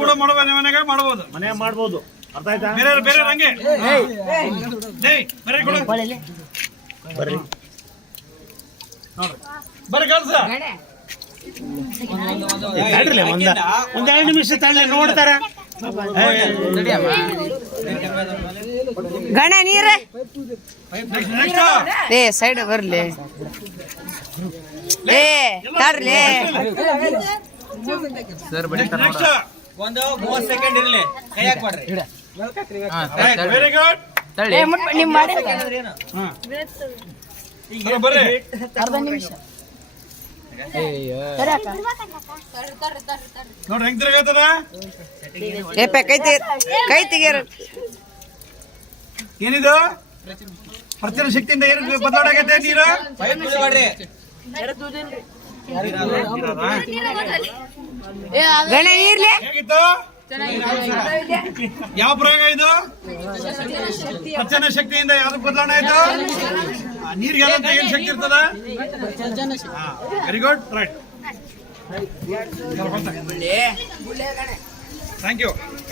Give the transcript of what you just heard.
ಕೂಡ ಮನೆಗೆ ಮಾಡಬಹುದು. ಮನೆ ಮಾಡ್ಬೋದು. ಅರ್ಥ ಆಯ್ತಾ? ಬೇರೆ ಹಂಗೆ ಬರ್ರಿ ಬರ್ರಿ ಕಳ್ಸ. ಒಂದ್ 2 ನಿಮಿಷ ತಳ್ಳಿ ನೋಡ್ತಾರ. ಗಣ ನೀರ ಏ ಸೈಡ್ ಬರ್ಲಿ ಏ ತರ್ಲಿ ಒಂದು 30 ಸೆಕೆಂಡ್ ಇರ್ಲಿ, ಕೈ ಹಾಕ್ಬೇಡ್ರಿ. Very good. ನಿಮ್ ಮಾಡಿ ಬರ್ರಿ ಅರ್ಧ ನಿಮಿಷ ನೋಡ್ರಿ ಹೆಂಗ್ ತಿರುಗತ್ತದ. ಏಪ ಕೈ ತೆಗೀರ. ಏನಿದು ಪ್ರಚನ ಶಕ್ತಿಯಿಂದ ಏನು ಬದಲಾವಣೆ ಆಗೈತೆ? ನೀರು ಪೈಪ್ ಬಿಡಬೇಡ್ರಿ. ಗಣ ನೀರ್ಲಿ ಹೇಗಿತ್ತು? ಯಾವ ಪ್ರಯೋಗ ಇದು? ಪ್ರಚನ ಶಕ್ತಿಯಿಂದ ಯಾವ್ದು ಬದಲಾವಣೆ ಆಯ್ತು? ನೀರಿಗೆಲ್ಲ ಏನ್ ಶಕ್ತಿ ಇರ್ತದ? Very good, right. Thank you.